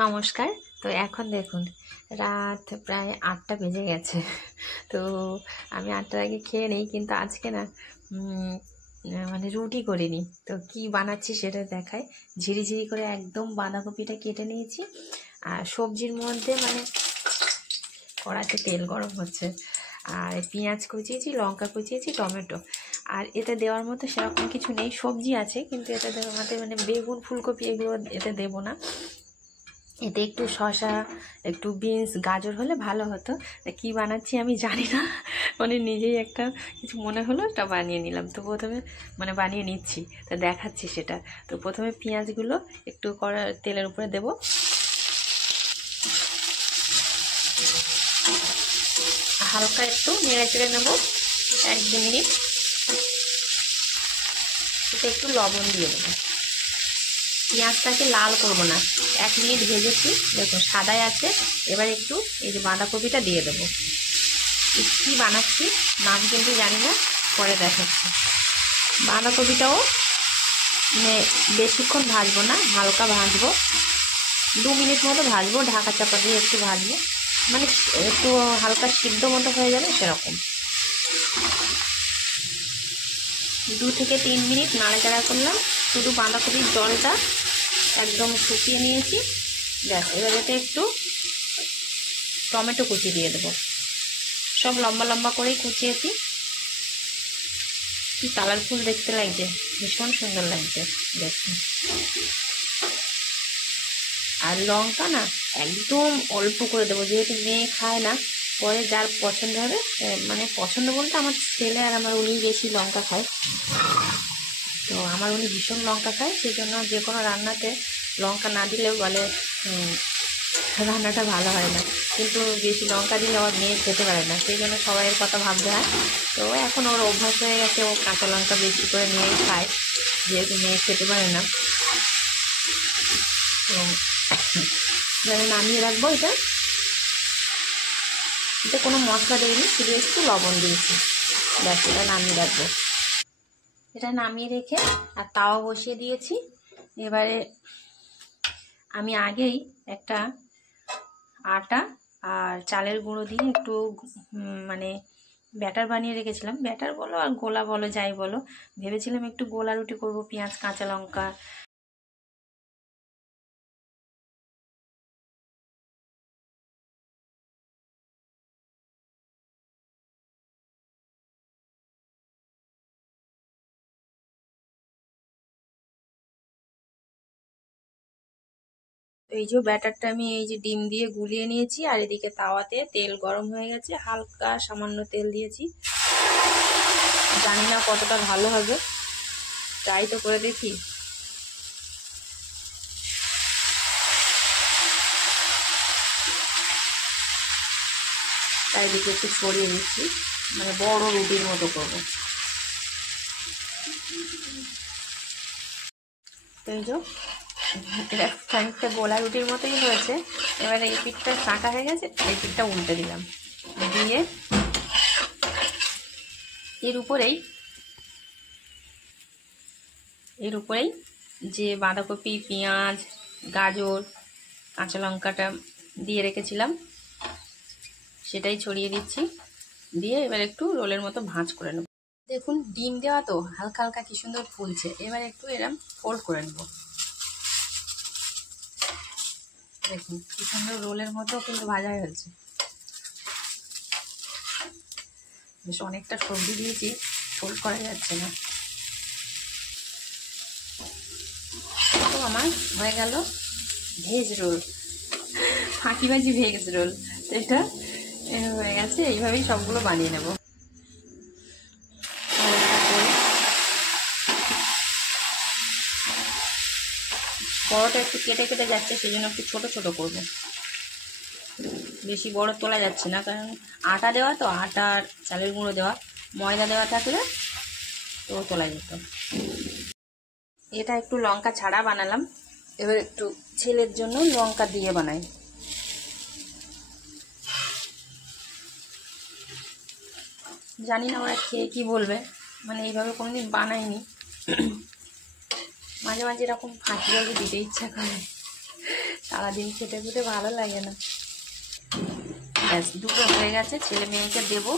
নমস্কার। তো এখন দেখুন রাত প্রায় ৮টা বেজে গেছে। তো আমি ৮টার আগে খেয়ে নিই, কিন্তু আজকে না মানে রুটি করিনি। তো কি বানাচ্ছি সেটা দেখাই। ঝিরিঝিরি করে একদম বাঁধাকপিটা কেটে নিয়েছি, আর সবজির মধ্যে মানে কড়াতে তেল গরম হচ্ছে, আর পেঁয়াজ কুচিয়েছি, লঙ্কা কুচিয়েছি, টমেটো। আর এতে দেওয়ার মতো সেরকম কিছু নেই, সবজি আছে কিন্তু এতে দেওয়ার মতো মানে বেগুন, ফুলকপি এগুলো এতে দেবো না। এতে একটু শসা, একটু বিনস, গাজর হলে ভালো হতো। কি বানাচ্ছি আমি জানি না, মানে নিজেই একটা কিছু মনে হলো, ওটা বানিয়ে নিলাম। তো প্রথমে মানে বানিয়ে নিচ্ছি, তো দেখাচ্ছি সেটা। তো প্রথমে পেঁয়াজগুলো একটু তেলের উপরে দেব, হালকা একটু নেড়ে চেড়ে নেবো ১-২ মিনিট। এটা একটু লবণ দিয়ে দেবো। পেঁয়াজটাকে লাল করব না, ১ মিনিট ভেজেছি, দেখুন সাদায় আছে। এবার একটু এই যে বাঁধাকপিটা দিয়ে দেবো। কী বানাচ্ছি নাম কিন্তু জানি না, পরে দেখাচ্ছি। বাঁধাকপিটাও মানে বেশিক্ষণ ভাজবো না, হালকা ভাজবো, ২ মিনিট মতো ভাজবো, ঢাকা চাপা দিয়ে একটু ভাজবো, মানে একটু হালকা সিদ্ধ মতো হয়ে যাবে সেরকম। ২ থেকে ৩ মিনিট নাড়াচাড়া করলাম, শুধু বাঁধাকপির জলটা একদম শুকিয়ে নিয়েছি। ব্যাস, এবার এতে একটু টমেটো কুচি দিয়ে দেবো, সব লম্বা লম্বা করেই কুচিয়েছি। কি কালারফুল দেখতে লাগছে, ভীষণ সুন্দর লাগছে দেখুন। আর লঙ্কা না একদম অল্প করে দেবো, যেহেতু মেয়ে খায় না, পরে যার পছন্দ হবে, মানে পছন্দ বলতে আমার ছেলে আর আমার উনি বেশি লঙ্কা খায়। তো আমার উনি ভীষণ লঙ্কা খায়, সেই জন্য যে কোনো রান্নাতে লঙ্কা না দিলেও বলে রান্নাটা ভালো হয় না। কিন্তু বেশি লঙ্কা দিলে আমার মেয়ে খেতে পারে না, সেই জন্য সবাইয়ের কথা ভাবতে হয়। তো এখন ওর অভ্যাস হয়ে গেছে, ও কাঁচা লঙ্কা বেশি করে নিয়েই খায়, যেহেতু মেয়ে খেতে পারে না। তো এবারে নামিয়ে রাখবো। এটা কোনো মশলা দেয়নি, শুধু একটু লবণ দিয়েছি, ব্যাস এটা নামিয়ে রাখবো। এটা নামিয়ে রেখে আর তাওয়া বসিয়ে দিয়েছি। এবারে আমি আগেই একটা আটা আর চালের গুঁড়ো দিয়ে একটু মানে ব্যাটার বানিয়ে রেখেছিলাম। ব্যাটার বলো আর গোলা বলো, যাই বলো, ভেবেছিলাম একটু গোলা রুটি করবো, পেঁয়াজ, কাঁচা লঙ্কা। এই যে ব্যাটারটা আমি এই যে ডিম দিয়ে গুলিয়ে নিয়েছি, আর এদিকে তাওয়াতে তেল গরম হয়ে গেছে, হালকা সামান্য তেল দিয়েছি। জানি না কতটা ভালো হবে, ট্রাই তো করে দেখি। তাই দিকে একটু ছড়িয়ে নিচ্ছি, মানে বড় রুটির মতো করবো। তো এই যে এটা খানিকটা গোলা রুটির মতোই হয়েছে। এবারে এই পিঠটা শাঁকা হয়ে গেছে, এই পিঠটা উল্টে দিলাম, দিয়ে এর উপরেই যে বাঁধাকপি, পেঁয়াজ, গাজর, কাঁচা লঙ্কাটা দিয়ে রেখেছিলাম সেটাই ছড়িয়ে দিচ্ছি, দিয়ে এবার একটু রোলের মতো ভাঁজ করে নেব। দেখুন ডিম দেওয়া তো হালকা হালকা কি সুন্দর ফুলছে। এবার একটু এরম ফোল্ড করে নেব, দেখুন কি সুন্দর রোলের মতো কিন্তু ভাজা হয়েছে। বেশ অনেকটা সবজি দিয়েছি, ফোল্ড করা যাচ্ছে না। তো আমার হয়ে গেল ভেজ রোল, ফাঁকিবাজি ভেজ রোল। তো এটা হয়ে গেছে, এইভাবেই সবগুলো বানিয়ে নেব। বড়টা একটু কেটে কেটে যাচ্ছে, সেই জন্য একটু ছোটো ছোটো করবো, বেশি বড় তোলা যাচ্ছে না, কারণ আটা দেওয়া তো, আটা আর চালের গুঁড়ো দেওয়া, ময়দা দেওয়া থাকলে তো তোলা যেত। এটা একটু লঙ্কা ছাড়া বানালাম, এবার একটু ছেলের জন্য লঙ্কা দিয়ে বানাই। জানি না ওরা খেয়ে কি বলবে, মানে এইভাবে কোনোদিন বানাইনি। মাঝে মাঝে এরকম ফাঁকিবাজি দিতে ইচ্ছা করে, সারাদিন খেতে খেতে ভালো লাগে না। ব্যাস দুটো হয়ে গেছে, ছেলে মেয়েকে দেবো,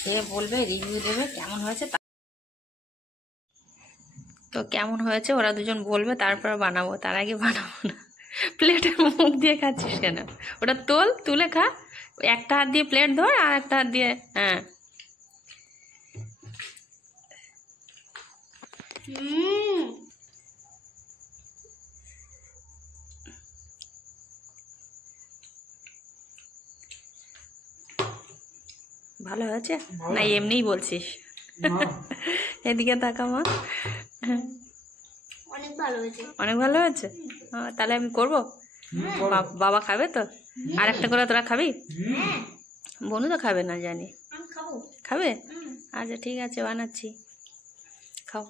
সে বলবে, রিভিউ দেবে কেমন হয়েছে। তো কেমন হয়েছে ওরা দুজন বলবে, তারপর বানাবো, তার আগে বানাবো না। প্লেটের মুখ দিয়ে খাচ্ছিস কেন? ওটা তুলে খা। একটা হাত দিয়ে প্লেট ধর, আর একটা হাত দিয়ে, হ্যাঁ। ভালো হয়েছে না এমনিই বলছিস? এদিকে তাকা মা। অনেক ভালো হয়েছে। অনেক ভালো হয়েছে। তাহলে আমি করবো। বাবা খাবে তো? আর একটা করে তোরা খাবি? বনু তো খাবে না জানি। আমি খাবো। খাবে? আচ্ছা ঠিক আছে, বানাচ্ছি, খাও।